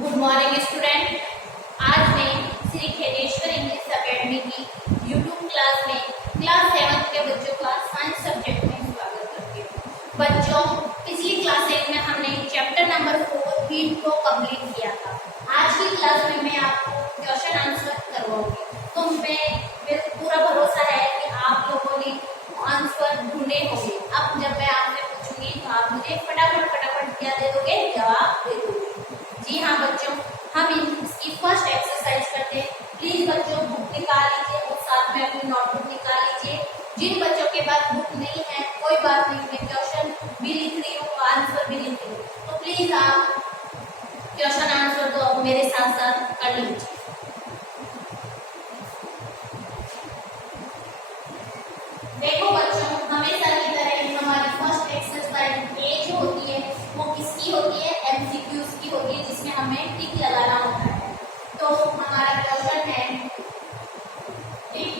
Good morning student. आज मैं Shri खेलेश्वर English academy की यूट्यूब क्लास में क्लास 7 के बच्चों का साइंस सब्जेक्ट में स्वागत करती हूँ। बच्चों, पिछली क्लासेज में हमने चैप्टर नंबर 4 हीट को कंप्लीट किया था। आज की क्लास में मैं आपको क्वेश्चन आंसर करवाऊंगी। तो मेरे पूरा भरोसा है कि आप लोगों ने आंसर ढूंढे होंगे। अब जब मैं आपसे पूछूंगी तो आप मुझे फटाफट क्या दे दोगे? जवाब दे दोगे। जी हाँ बच्चों, हम इसकी फर्स्ट एक्सरसाइज करते हैं। प्लीज बच्चों बुक निकाल लीजिए और साथ में अपनी नोटबुक निकाल लीजिए। जिन बच्चों के पास बुक नहीं है कोई बात नहीं, मैं क्वेश्चन भी लिख रही हूँ, आंसर भी लिख रही हूँ, तो प्लीज आप क्वेश्चन आंसर तो मेरे साथ साथ कर लीजिए। देखो बच्चों, हमेशा की तरह हमारी फर्स्ट एक्सरसाइज ए जो होती है वो किसकी होती है? एमसीक्यूज की होती है, जिसमें हमें टिक लगाना होता है। तो हमारा क्वेश्चन है टिक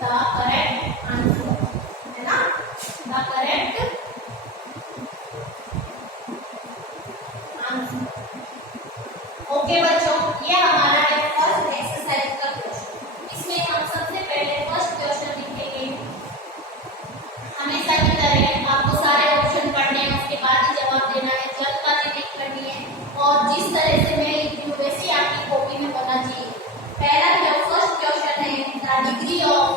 द करेक्ट आंसर, है ना? The correct answer. ओके बच्चों, ये हमारा है फर्स्ट एक्सरसाइज का क्वेश्चन। इसमें हम सबसे पहले फर्स्ट क्वेश्चन लिखेंगे। हमेशा की तरह आपको सारे ऑप्शन पढ़ने हैं, उसके बाद ही जवाब देना है, जल्दबाजी नहीं करनी है और जिस तरह से मैं लिखी हूँ वैसे ही आपकी कॉपी में होना चाहिए। पहला जो फर्स्ट क्वेश्चन है, द डिग्री ऑफ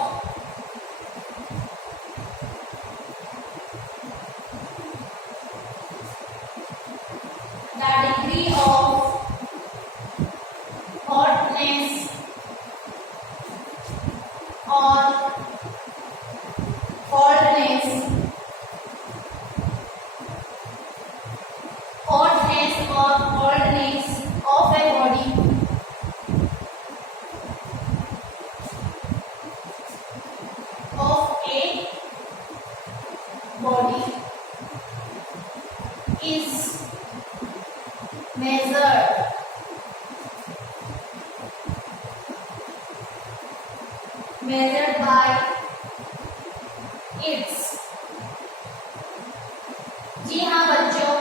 हॉटनेस और coldness or coldness of a body is measured by its। जी हाँ बच्चों,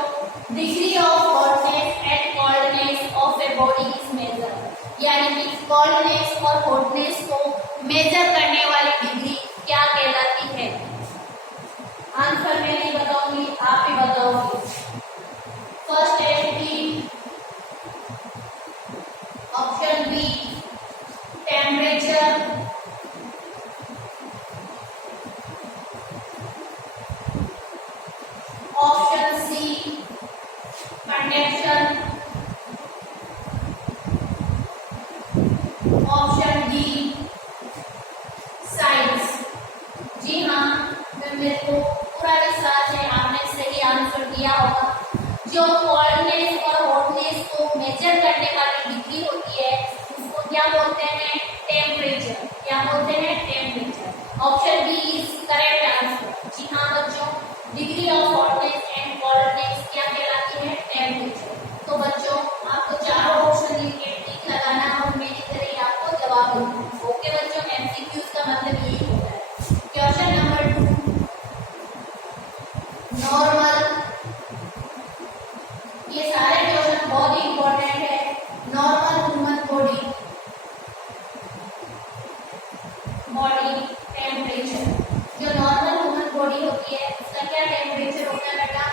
degree of hotness and coldness of a body is measure, यानी कि कोल्डनेस और हॉटनेस को मेजर करने वाली डिग्री क्या कहलाती है? आंसर मैं नहीं बताऊंगी, आप ही बताओगे। फर्स्ट है B, option B temperature, option C conduction, option D size. जी हाँ, मेरे को पूरा विश्वास है आपने सही आंसर दिया होगा। जो कोल्डनेस और हॉटनेस को मेजर करने वाली डिग्री होती है उसको क्या बोलते हैं? टेम्परेचर। क्या बोलते हैं? Temperature. Option B is correct answer. जी हाँ बच्चों, degree of hotness and coldness क्या कहलाती है? टेम्परेचर। तो बच्चों आपको चारों ऑप्शन लिख के टिक लगाना और मेरी तरह आपको जवाब देना। ओके बच्चों, एमसीक्यूज का मतलब यही होता है। Question number 2, normal. ये सारे क्वेश्चन बहुत ही इंपॉर्टेंट है। Normal human body temperature. जो नॉर्मल ह्यूमन बॉडी होती है उसका क्या टेम्परेचर होता है बेटा?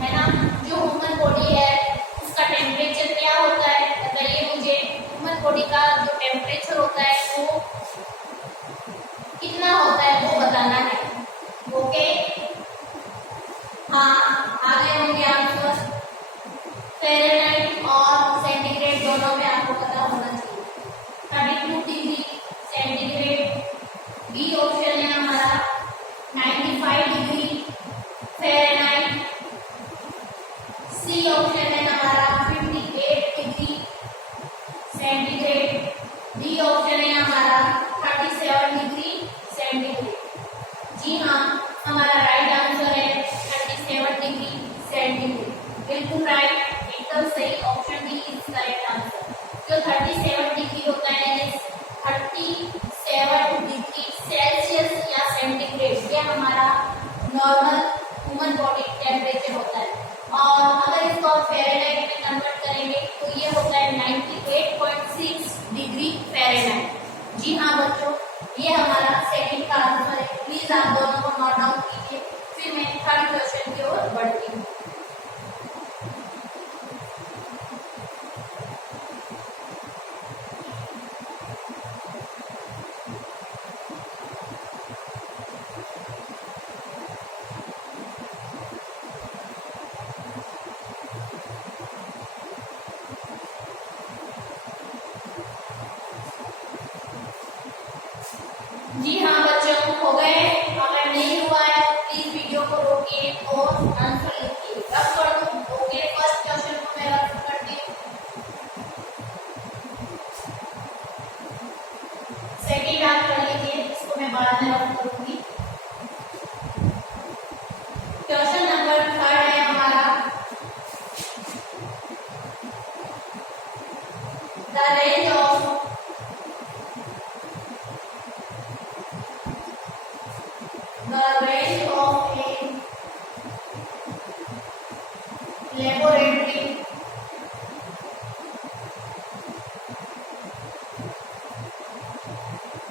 है ना? जो ह्यूमन बॉडी है उसका टेम्परेचर क्या होता है? बताइए मुझे। ह्यूमन बॉडी का जो टेम्परेचर होता है वो कितना होता है वो बताना है। ओके, हाँ आगे होंगे आंसर। फ़ारेनहाइट और सेंटीग्रेड दोनों में आपको पता होना चाहिए। 32 डिग्री सेंटीग्रेड। बी ऑप्शन है हमारा 95 डिग्री फ़ारेनहाइट। सी ऑप्शन है हमारा 58 डिग्री सेंटीग्रेड। डी ऑप्शन है हमारा 37 डिग्री सेंटीग्रेड। जी हाँ, हमारा राइट आंसर है 37 डिग्री सेंटीग्रेड। बिल्कुल राइट, एकदम सही। Option D is correct. Fahrenheit. जी हाँ बच्चों, ये हमारा सेकंड का आंसर है। प्लीज आप दोनों को नोट डाउन कीजिए, फिर मैं थर्ड क्वेश्चन की ओर बढ़ती हूँ। जी हाँ बच्चों, हो गए? अगर नहीं हुआ है प्लीज वीडियो को रोकिए और आंसर लिखिए। रफ कर दूं? ओके, फर्स्ट क्वेश्चन को मैं रफ करती हूँ, सेकंड आप कर लीजिए, इसको मैं बाद में रफ करूंगी। क्वेश्चन नंबर थर्ड है हमारा, the range of a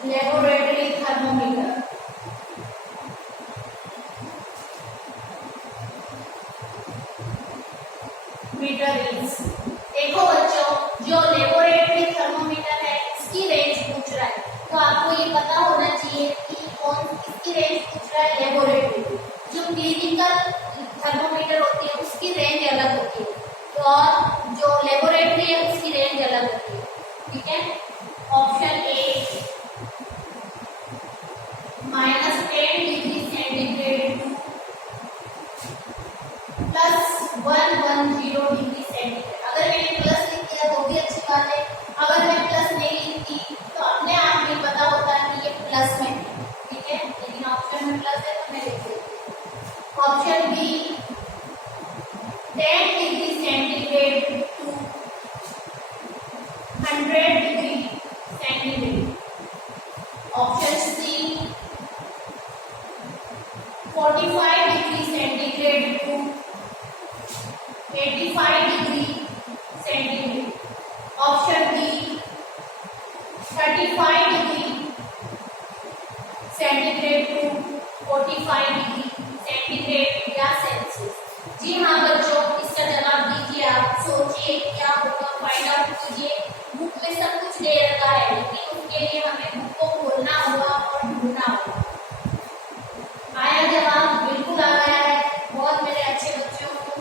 laboratory thermometer। Meter is, देखो बच्चों, जो लेबोरेटरी थर्मोमीटर है इसकी रेंज पूछ रहा है, तो आपको ये पता होना चाहिए कि कौन किसकी रेंज पूछ रहा है। लेबोरेटरी, जो क्लिनिकल थर्मोमीटर होती है उसकी रेंज अलग होती है, तो और जो लेबोरेटरी है उसकी रेंज अलग होती है। ठीक है, ऑप्शन ए -10 डिग्री सेंटीग्रेड +110 डिग्री सेंटीग्रेड। अगर मैंने प्लस लिख दिया तो भी अच्छी बात है, अगर मैं प्लस नहीं लिखती तो अपने आप नहीं पता होता कि ये प्लस में है। ठीक है, लेकिन ऑप्शन में प्लस है तो मैं लिख देती हूँ। Option B 10 degree centigrade to 100 degree centigrade. Option C 45 degree centigrade to 85 degree centigrade. Option D 35 degree centigrade to 45 degree centigrade या सेल्सियस। जी हाँ बच्चों, इसका जवाब दीजिए, आप सोचिए क्या होगा, फाइंड आउट कीजिए। बुक में सब कुछ दे रखा है, लेकिन उसके लिए हमें बुक को खोलना होगा और ढूंढना होगा। आया जवाब? बिल्कुल आ गया है, बहुत मेरे अच्छे बच्चों को।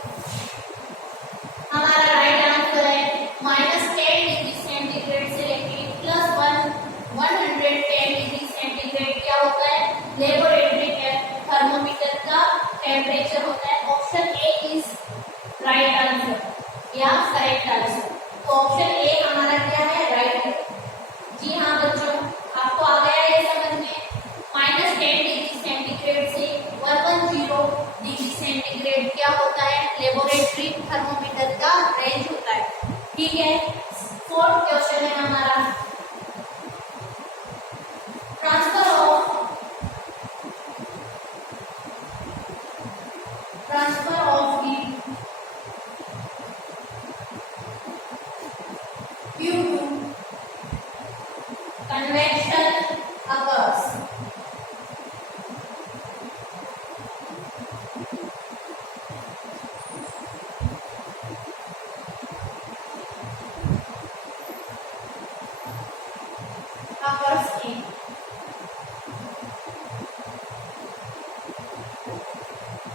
हमारा राइट आंसर है -10 डिग्री सेंटीग्रेड से लेके +110 डिग्री सेंटीग्रेड क्या होता है? लेबोरेटरी थर्मोमीटर का टेम्परेचर होता है। Option A is right answer या करेक्ट आंसर। तो ऑप्शन ए हमारा क्या है? राइट है। जी हाँ बच्चों, आपको आ गया है समझ में? -10 डिग्री सेंटीग्रेड से 110 डिग्री सेंटीग्रेड क्या होता है? लेबोरेटरी थर्मोमीटर का रेंज होता है। ठीक है, फोर्थ क्वेश्चन है हमारा, transfer of heat due to convection occurs।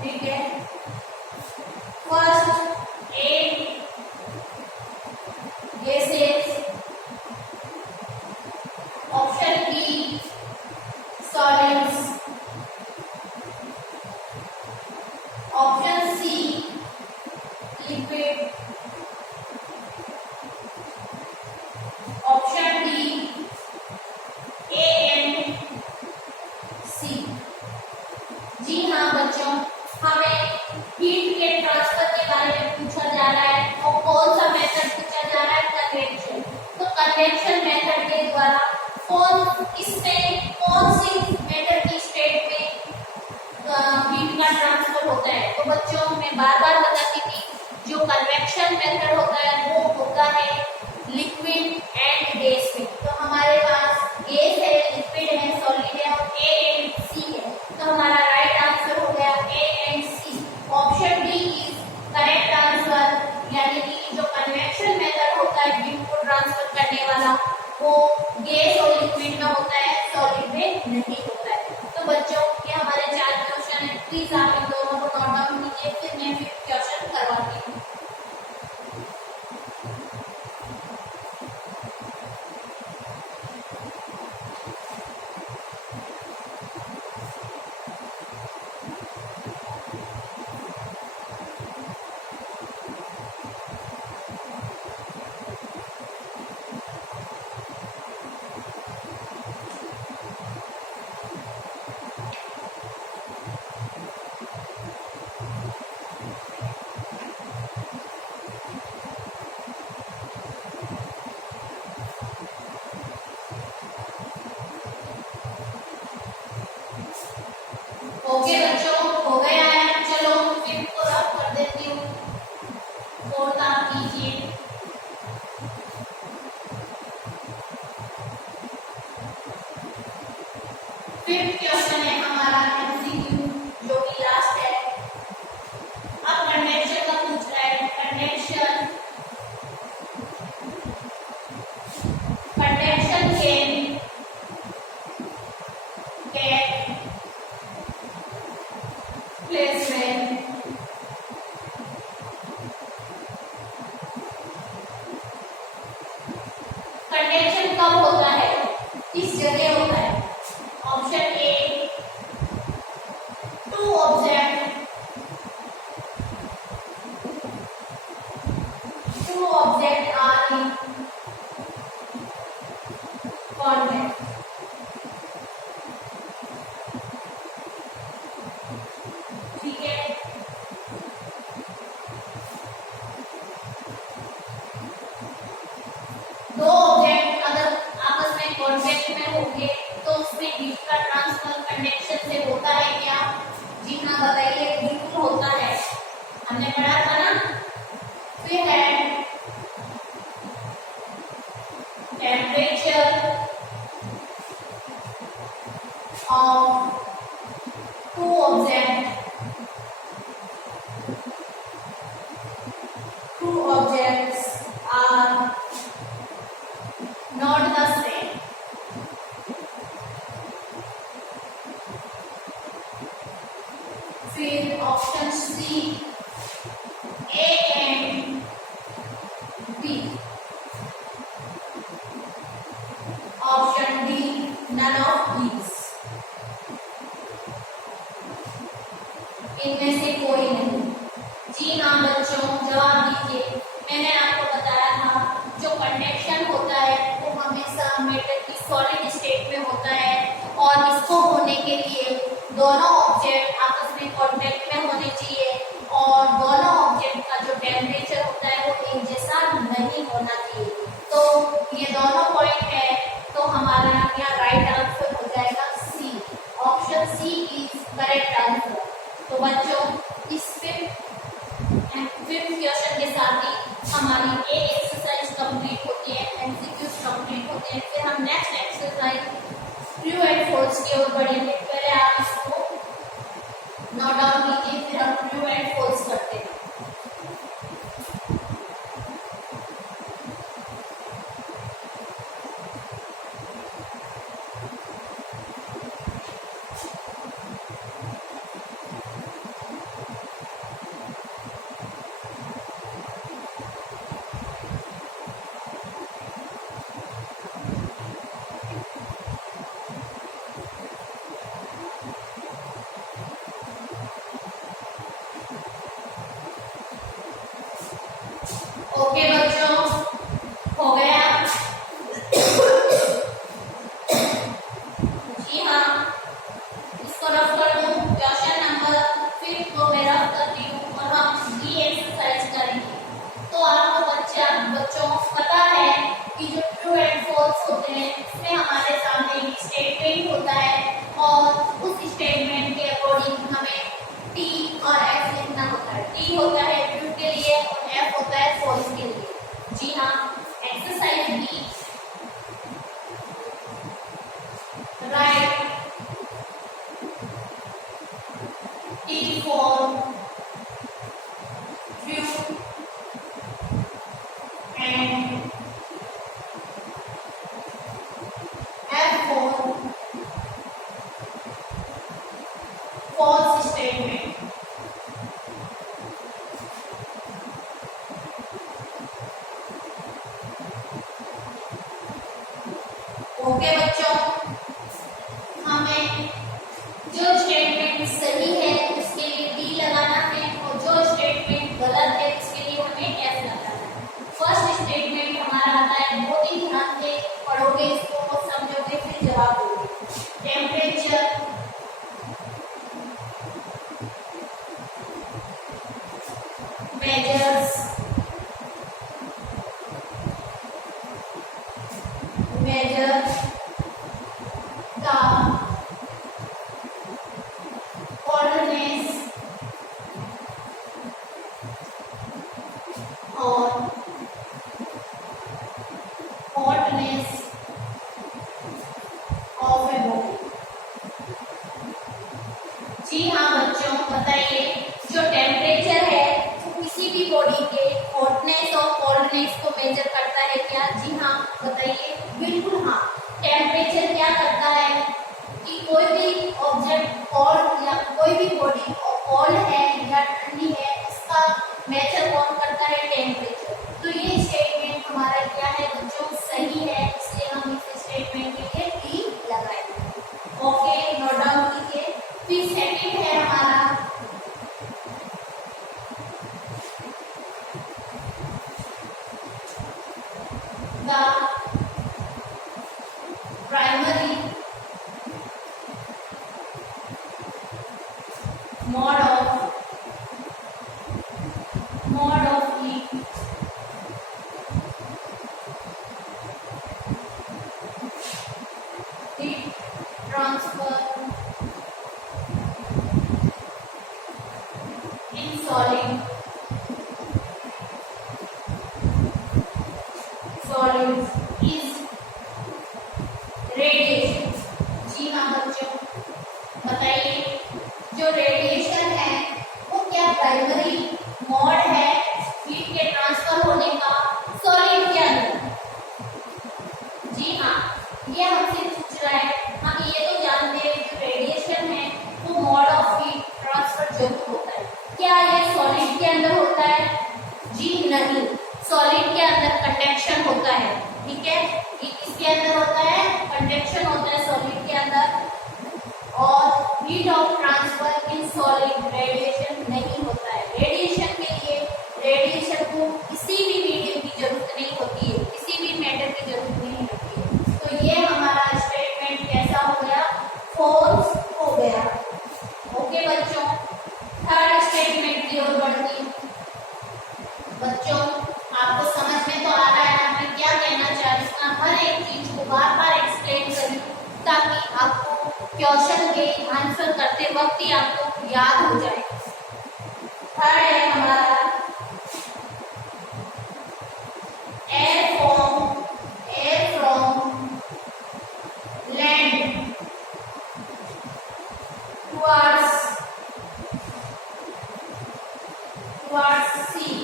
ठीक है, first A gases, option B solids, option C liquid, option D A and C. जी हाँ बच्चों, हमें हीट के ट्रांसफर के बारे में पूछा जा रहा है और कौन सा मेथड पूछा जा रहा है? कन्वेक्शन। तो कन्वेक्शन मेथड के द्वारा कौन सी मेथड की स्टेट में हीट का ट्रांसफर होता है? तो बच्चों, मैं बार बार बताती थी, जो कन्वेक्शन मेथड होता है वो होता है लिक्विड एंड गैस में। तो हमारे होता है बीम को ट्रांसफर करने वाला, वो गैस और लिक्विड में होता है, सॉलिड में नहीं होता है। तो बच्चों ये हमारे 4 क्वेश्चन है, प्लीज आप इन दोनों को नोट डाउन कीजिए, फिर मैं 5th क्वेश्चन करवाती हूँ। ओके बच्चों, हो गया है। चलो फिर को रफ कर देती हूँ, फोर्थ आप कीजिए। फिफ्थ क्वेश्चन है हमारा एमसीक्यू, जो कि लास्ट है। अब कंडेंसर का पूछ रहा है। Condenser can place when condenser कब होता है, किस जगह होता है? Option A, two object are in contact. ठीक है, दो ऑब्जेक्ट अगर आपस में कांटेक्ट में होंगे तो उसमें हीट का ट्रांसफर कंडेंसर से होता है क्या? जी हाँ बताइए, बिल्कुल होता है, हमने पढ़ा था ना। फिर है temperature of two object are not the same. फिर option C, A and B. Option D, none of these। इनमें से कोई नहीं। जी हाँ बच्चों, जवाब दीजिए। मैंने आपको बताया था जो कंडक्शन होता है वो हमेशा मेटल की सॉलिड स्टेट में होता है, और इसको होने के लिए दोनों ऑब्जेक्ट आपस में कांटेक्ट में होने चाहिए, और दोनों ऑब्जेक्ट का जो टेम्परेचर होता है वो एक जैसा नहीं होना चाहिए। तो ये दोनों पॉइंट है, तो हमारा यहाँ राइट आंसर हो जाएगा C. Option C is correct answer. तो बच्चों इस फिफ्थ क्वेश्चन के साथ ही हमारी एक एक्सरसाइज कंप्लीट होती है, एमसीक्यूज कंप्लीट होते हैं। फिर हम next exercise true and false की ओर बढ़ेंगे। पहले आप इसको नोट डाउन कीजिए, फिर हम ट्रू एंड फॉल्स करते हैं। ओके बच्चों, हमें जो स्टेटमेंट सही है उसके लिए टी लगाना है और जो स्टेटमेंट गलत है उसके लिए हमें एफ लगाना है। फर्स्ट स्टेटमेंट हमारा आता है, बहुत ही ध्यान से पढ़ोगे इसको, समझोगे, फिर जवाब दोगे। Temperature measures the coldness or hotness of a body। जी हाँ बच्चों, बताइए जो टेम्परेचर है किसी भी बॉडी के हॉटनेस और कोल्डनेस को मेजर करता है क्या? जी हाँ, बताइए। बिल्कुल हाँ। टेम्परेचर क्या करता है कि कोई भी ऑब्जेक्ट कोल्ड या कोई भी बॉडी कोल्ड है या ठंडी है, इसका मेजर कौन करता है? टेम्परेचर। तो ये स्टेटमेंट हमारा क्या है बच्चों? सही है, इसलिए हम इस स्टेटमेंट के लिए टी लगाएंगे। ओके, नोट डाउन कीजिए। फिर सेकंड है हमारा the primary mode of heat transfer in solids is radiation. जी हाँ बच्चों, बताइए जो रेडिएशन है वो क्या प्राइमरी मोड है हीट के ट्रांसफर होने का सॉलिड के अंदर? जी हाँ, ये हमसे पूछ रहा है। हम ये तो जानते हैं जो रेडिएशन है वो मोड ऑफ हीट ट्रांसफर जो होता है, क्या ये सॉलिड के अंदर होता है? जी नहीं, सॉलिड के अंदर कंडक्शन होता है। ठीक है, ये किसके अंदर होता है? कंडक्शन होता है सॉलिड के अंदर। और heat of transfer in solid radiation नहीं होता है। रेडिएशन के लिए रेडिएशन को किसी भी मीडियम की जरूरत नहीं होती है, किसी भी मैटर की जरूरत नहीं होती है। तो ये हमारा स्टेटमेंट कैसा हो गया? फॉल्स हो गया। ओके बच्चों, थर्ड स्टेटमेंट की ओर बढ़ती हूँ। बच्चों, आपको समझ में तो आ रहा है मैं क्या कहना चाह रही हूँ? हर एक चीज को बार बार एक्सप्लेन करूँ ताकि आपको क्वेश्चन के आंसर करते वक्त ही आपको याद हो जाए। थर्ड है हमारा air from land towards sea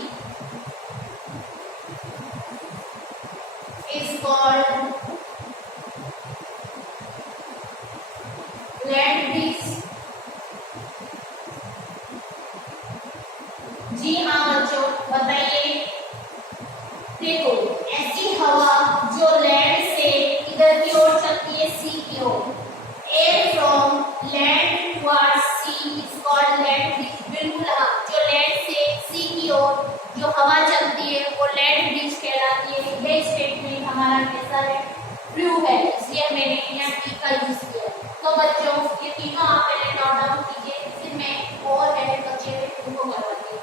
is called land breeze। जी हाँ बच्चों, बताइए। देखो, ऐसी हवा जो लैंड से इधर की ओर चलती है सी की ओर, air from land towards sea is called land breeze. बिल्कुल हाँ, जो लैंड से सी की ओर जो हवा चलती है वो लैंड ब्रीज कहलाती है। ये स्टेटमेंट हमारा कैसा है? ट्रू है, इसलिए मैंने यहाँ टी का यूज किया। तो बच्चों, ये तीनों आप पहले नोट डाउन कीजिए, फिर मैं और एड बच्चे हुए उनको करवाती हूँ।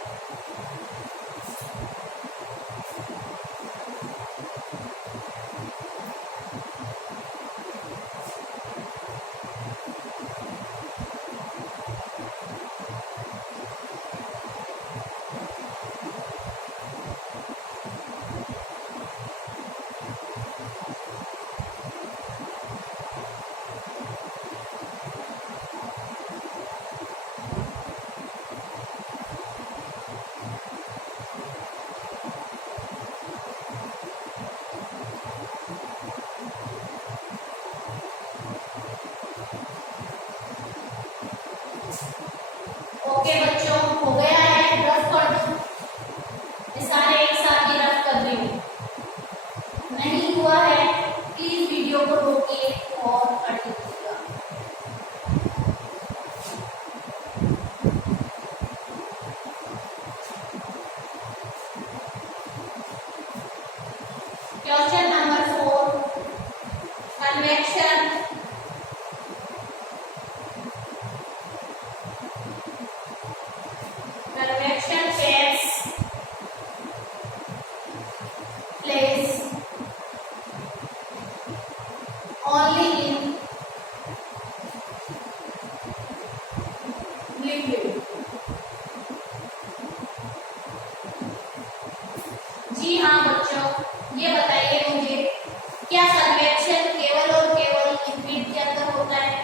ओके बच्चों, हो गया है, रफ कर दो। ये सारे एक साथ ही रफ कर रही हूँ। नहीं हुआ है प्लीज वीडियो को रोकिए। place only in liquid। जी हाँ बच्चों, ये बताइए मुझे, क्या कन्वेक्शन केवल और केवल लिक्विड के अंदर होता है?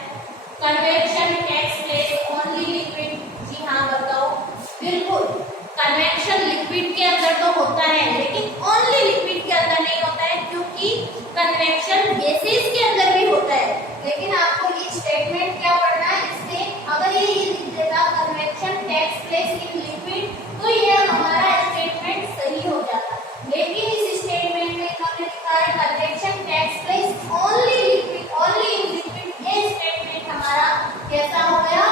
Convection takes place only liquid. जी हाँ बताओ। बिल्कुल, कन्वेक्शन लिक्विड के अंदर तो होता है, लेकिन ओनली लिक्विड के अंदर नहीं होता है, क्योंकि कन्वेक्शन गैसेस के अंदर भी होता है। लेकिन आपको ये स्टेटमेंट क्या पढ़ना है, इसमें अगर ये लिख देता convection takes place in liquid, तो ये हमारा स्टेटमेंट सही हो जाता। लेकिन इस स्टेटमेंट में इन्होंने लिखा है convection takes place only liquid, only in liquid. ये स्टेटमेंट हमारा कैसा हो गया?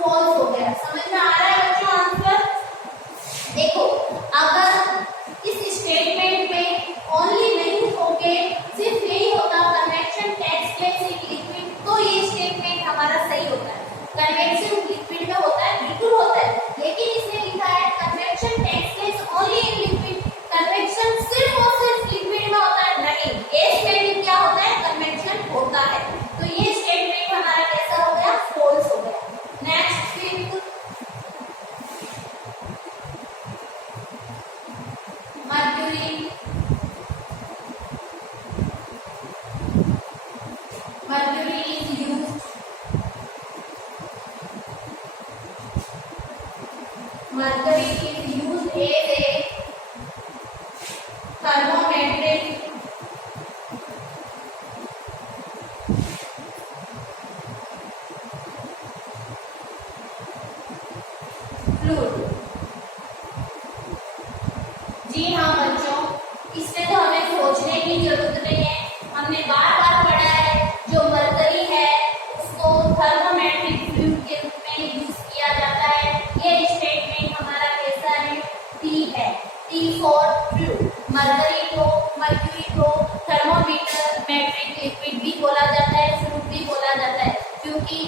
फॉल्स हो गया। समझ में आ रहा है बच्चों आंसर? देखो, अगर इस स्टेटमेंट में ओनली नहीं होके सिर्फ यही होता convection takes place in liquid, तो ये स्टेटमेंट हमारा सही होता है। कन्वेक्शन लिक्विड में होता है, बिल्कुल होता है, लेकिन इसने लिखा है convection takes place only in liquid. Convection सिर्फ और सिर्फ लिक्विड में होता है, नहीं। ये स्टेटमेंट क्या होता है? कन्वेक्शन होता है। तो ये स्टेटमेंट हमारा कैसा हो गया? फॉल्स हो गया। Next fifth, mercury is used, mercury is used as a thermometric fluid। जी हाँ बच्चों, इसमें तो हमें सोचने की जरूरत नहीं है, हमने बार बार पढ़ा है। जो मरकरी है उसको थर्मोमेट्रिक फ्लूइड के रूप में यूज किया जाता है। ये स्टेटमेंट हमारा कैसा है? टी है, टी फॉर फ्लूइड। मरकरी को थर्मोमीटर मेट्रिक लिक्विड भी बोला जाता है, फ्लूइड भी बोला जाता है, क्योंकि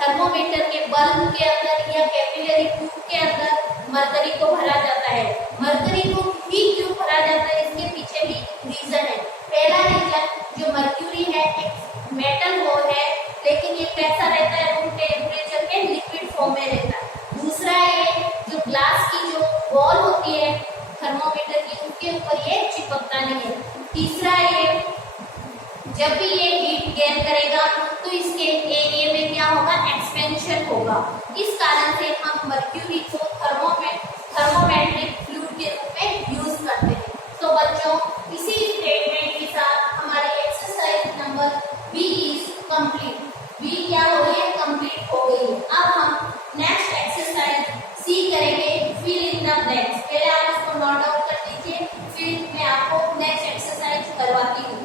थर्मोमीटर के बल्ब के अंदर या कैपिलरी ट्यूब के अंदर मरकरी को भरा जाता है। मरकरी को भी क्यों भरा जाता है, इसके पीछे भी रीजन है। पहला रीजन, जो मर्क्यूरी है एक मेटल वो है, लेकिन ये कैसा रहता है? रूम टेम्परेचर के लिक्विड फॉर्म में रहता है। दूसरा, ये जो ग्लास की जो बॉल होती है थर्मोमीटर की, उसके ऊपर ये चिपकता नहीं है। तीसरा, ये जब भी ये हीट गेन करेगा तो इसके एरिया में क्या होगा? एक्सपेंशन होगा। इस कारण से हम मर्क्यूरी को थर्मोमेट्रिक फ्लूइड के रूप में यूज करते हैं। तो बच्चों, इसी स्टेटमेंट के साथ हमारी exercise number B is complete. B क्या हो गई है? कंप्लीट हो गई है। अब हम नेक्स्ट एक्सरसाइज सी करेंगे, फिल इन द ब्लैंक्स। पहले आप इसको नोट डाउन कर लीजिए, फिर मैं आपको नेक्स्ट एक्सरसाइज करवाती हूँ।